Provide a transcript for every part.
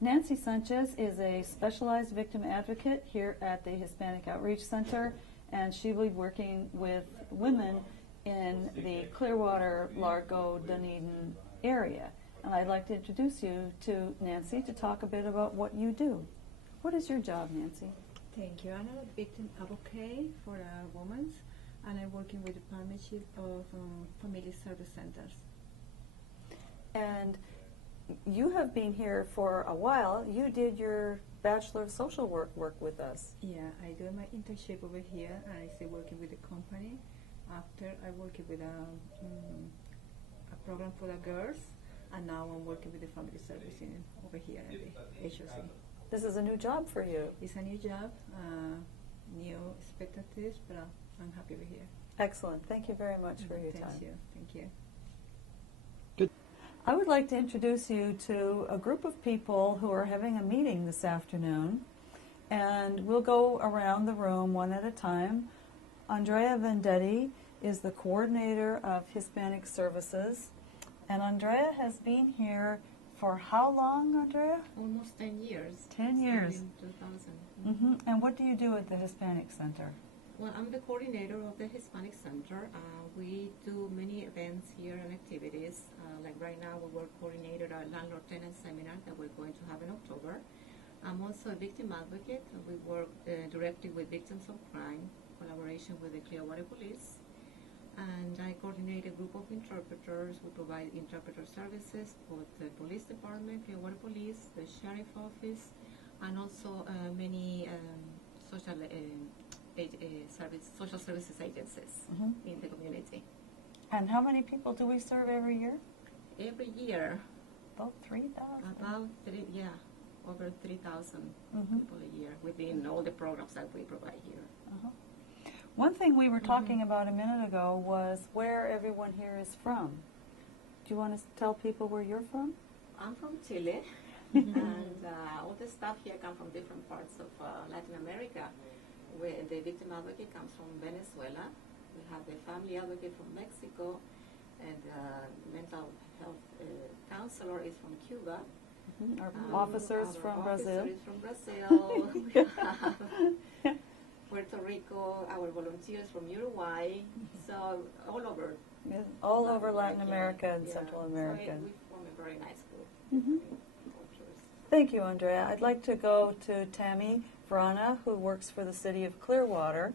Nancy Sanchez is a specialized victim advocate here at the Hispanic Outreach Center, and she will be working with women in the Clearwater, Largo, Dunedin area. And I'd like to introduce you to Nancy to talk a bit about what you do. What is your job, Nancy? Thank you. I'm a victim advocate for women, and I'm working with the partnership of family service centers. And you have been here for a while. You did your Bachelor of Social Work with us. Yeah, I do my internship over here, and I still working with the company. After I worked with a program for the girls, and now I'm working with the family service over here at the HOC. This is a new job for you. It's a new job, new expectations, but I'm happy over here. Excellent. Thank you very much for your time. Thank you. Thank you. I would like to introduce you to a group of people who are having a meeting this afternoon, and we'll go around the room one at a time. Andrea Vendetti is the coordinator of Hispanic Services, and Andrea has been here for how long, Andrea? Almost 10 years. 10 years. In 2000. And what do you do at the Hispanic Center? Well, I'm the coordinator of the Hispanic Center. We do many events here and activities. Like right now, we were coordinated our landlord-tenant seminar that we're going to have in October. I'm also a victim advocate. We work directly with victims of crime, collaboration with the Clearwater Police. And I coordinate a group of interpreters who provide interpreter services for the police department, Clearwater Police, the sheriff office, and also many social services agencies in the community. And how many people do we serve every year? Every year, About 3,000? over 3,000 people a year within all the programs that we provide here. One thing we were talking about a minute ago was where everyone here is from. Do you want to tell people where you're from? I'm from Chile, and all the staff here come from different parts of Latin America. The victim advocate comes from Venezuela. We have the family advocate from Mexico, and mental health counselor is from Cuba. Our officers from Brazil. Officer is from Brazil. We have Puerto Rico, our volunteers from Uruguay, so all over. Yeah, all over Latin America and Central America. So we form a very nice group. Thank you, Andrea. I'd like to go to Tammy Vrana, who works for the City of Clearwater.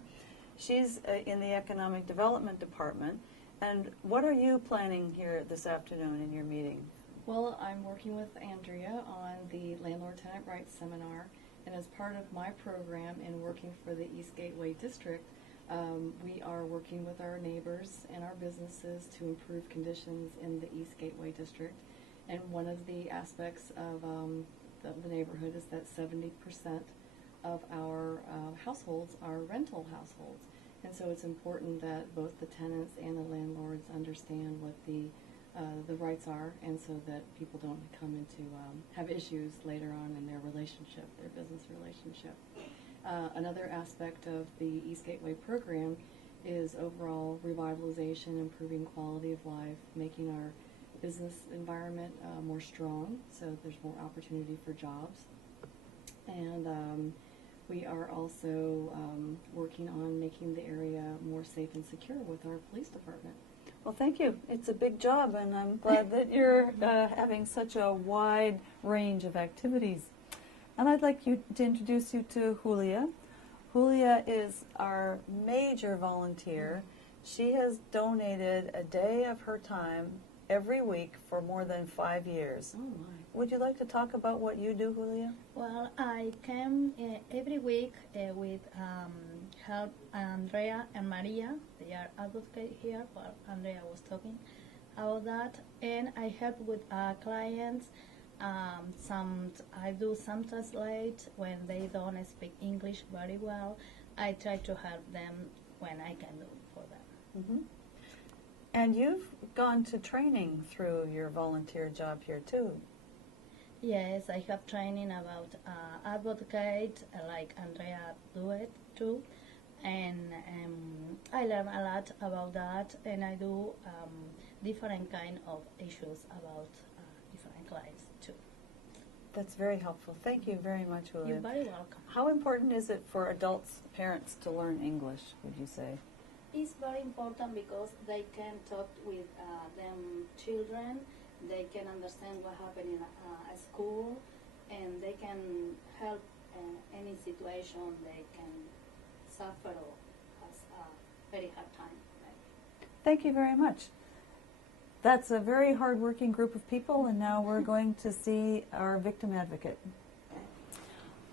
She's in the Economic Development Department. And what are you planning here this afternoon in your meeting? Well, I'm working with Andrea on the Landlord-Tenant Rights Seminar, and as part of my program in working for the East Gateway District, we are working with our neighbors and our businesses to improve conditions in the East Gateway District. And one of the aspects of the neighborhood is that 70% of our households are rental households. And so it's important that both the tenants and the landlords understand what the rights are, and so that people don't come into have issues later on in their relationship, their business relationship. Another aspect of the East Gateway program is overall revitalization, improving quality of life, making our business environment more strong, so there's more opportunity for jobs. And we are also working on making the area more safe and secure with our police department. Well, thank you. It's a big job, and I'm glad that you're having such a wide range of activities. And I'd like to introduce you to Julia. Julia is our major volunteer. She has donated a day of her time every week for more than 5 years. Oh my. Would you like to talk about what you do, Julia? Well, I come every week with help Andrea and Maria. They are advocates here, but Andrea was talking about that. And I help with clients. I do some translate when they don't speak English very well. I try to help them when I can do for them. Mm-hmm. And you've gone to training through your volunteer job here too. Yes, I have training about advocate, like Andrea do it too, and I learn a lot about that, and I do different kind of issues about different clients too. That's very helpful. Thank you very much, You're Julia. very welcome. How important is it for adults, parents, to learn English, would you say? It's very important because they can talk with them children. They can understand what happened in a school, and they can help any situation they can suffer or has a very hard time. Thank you very much. That's a very hard-working group of people, and now we're going to see our victim advocate.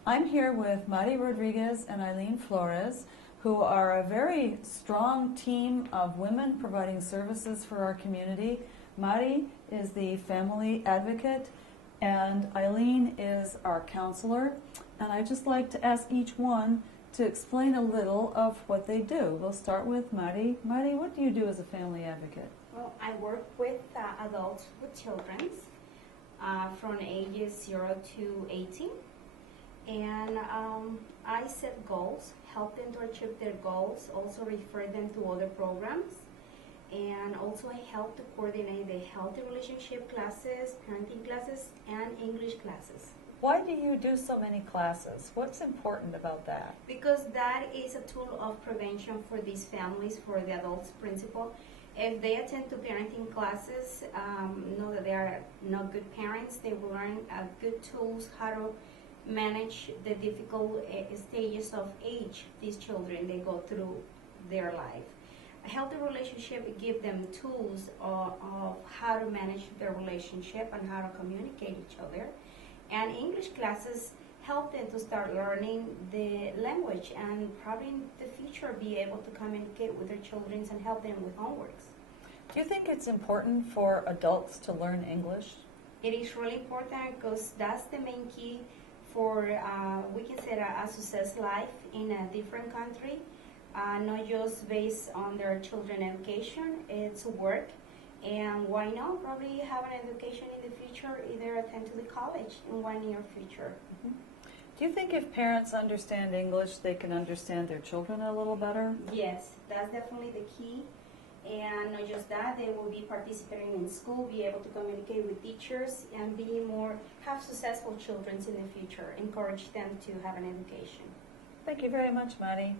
I'm here with Mari Rodriguez and Eileen Flores, who are a very strong team of women providing services for our community. Mari is the family advocate, and Eileen is our counselor. And I'd just like to ask each one to explain a little of what they do. We'll start with Mari. Mari, what do you do as a family advocate? Well, I work with adults with children from ages 0 to 18. And I set goals, help them to achieve their goals, also refer them to other programs. And also I help to coordinate the healthy relationship classes, parenting classes, and English classes. Why do you do so many classes? What's important about that? Because that is a tool of prevention for these families, for the adults principal. If they attend to parenting classes, know that they are not good parents, they will learn good tools how to manage the difficult stages of age these children they go through their life. A healthy relationship give them tools of how to manage their relationship and how to communicate each other. And English classes help them to start learning the language and probably in the future be able to communicate with their children and help them with homeworks. Do you think it's important for adults to learn English? It is really important because that's the main key for, we can say, a success life in a different country, not just based on their children education, it's work. And why not probably have an education in the future, either attend to the college in one near future. Mm-hmm. Do you think if parents understand English, they can understand their children a little better? Yes, that's definitely the key. And not just that, they will be participating in school, be able to communicate with teachers, and have successful children in the future, encourage them to have an education. Thank you very much, Maddie.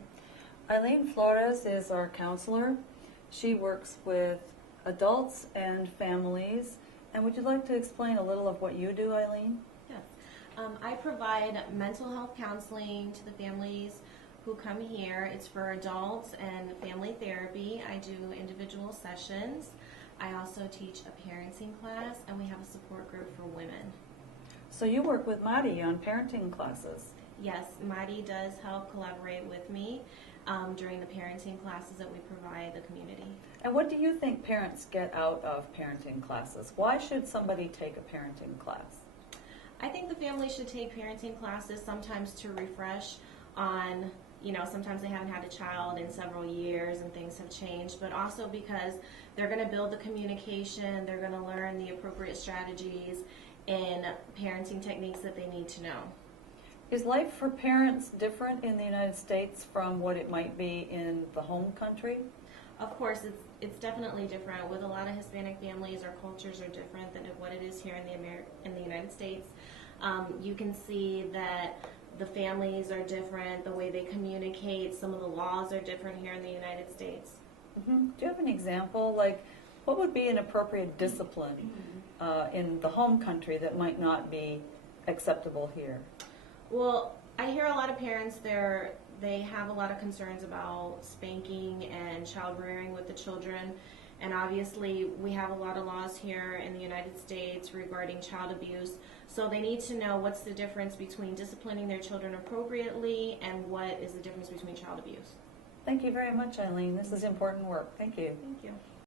Eileen Flores is our counselor. She works with adults and families. And would you like to explain a little of what you do, Eileen? Yes. I provide mental health counseling to the families who come here. It's for adults and family therapy. I do individual sessions. I also teach a parenting class, and we have a support group for women. So you work with Madi on parenting classes. Yes, Madi does help collaborate with me during the parenting classes that we provide the community. And what do you think parents get out of parenting classes? Why should somebody take a parenting class? I think the family should take parenting classes sometimes to refresh on, sometimes they haven't had a child in several years and things have changed, but also because they're going to build the communication, they're going to learn the appropriate strategies and parenting techniques that they need to know. Is life for parents different in the United States from what it might be in the home country? Of course, it's definitely different. With a lot of Hispanic families, our cultures are different than what it is here in the United States. You can see that the families are different, the way they communicate, some of the laws are different here in the United States. Mm-hmm. Do you have an example? Like, what would be an appropriate discipline in the home country that might not be acceptable here? Well, I hear a lot of parents they have a lot of concerns about spanking and child rearing with the children. And obviously, we have a lot of laws here in the United States regarding child abuse. So they need to know what's the difference between disciplining their children appropriately and what is the difference between child abuse. Thank you very much, Eileen. This is important work. Thank you. Thank you.